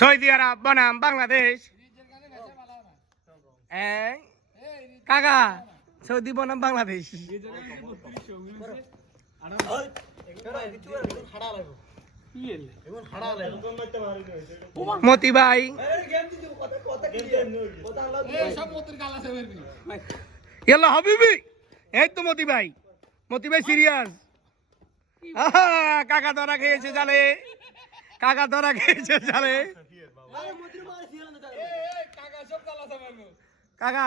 Saudi আরব, বনাম, বাংলাদেশ। কাকা, Saudi, বনাম, বাংলাদেশ। মতি ভাই। এলো হাবিবি। এই তো মতি ভাই। মতি ভাই সিরিয়াস। কাকা ধরা খেয়েছে জালে। কাকা ধরা খেয়েছে জালে কাকা।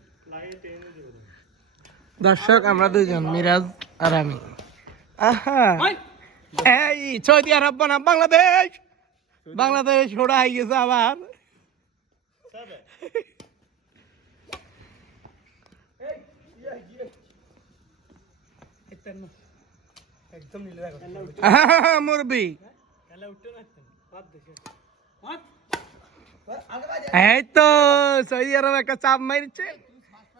দর্শক আমরা দুজন মিরাজ আর আমি। আহা! এই সৌদি আরব বনাম বাংলাদেশ! বাংলাদেশ ওরা হয়ে গেছে আবার। মুরবি এই তো সৌদি আরব একটা চাপ মারছে।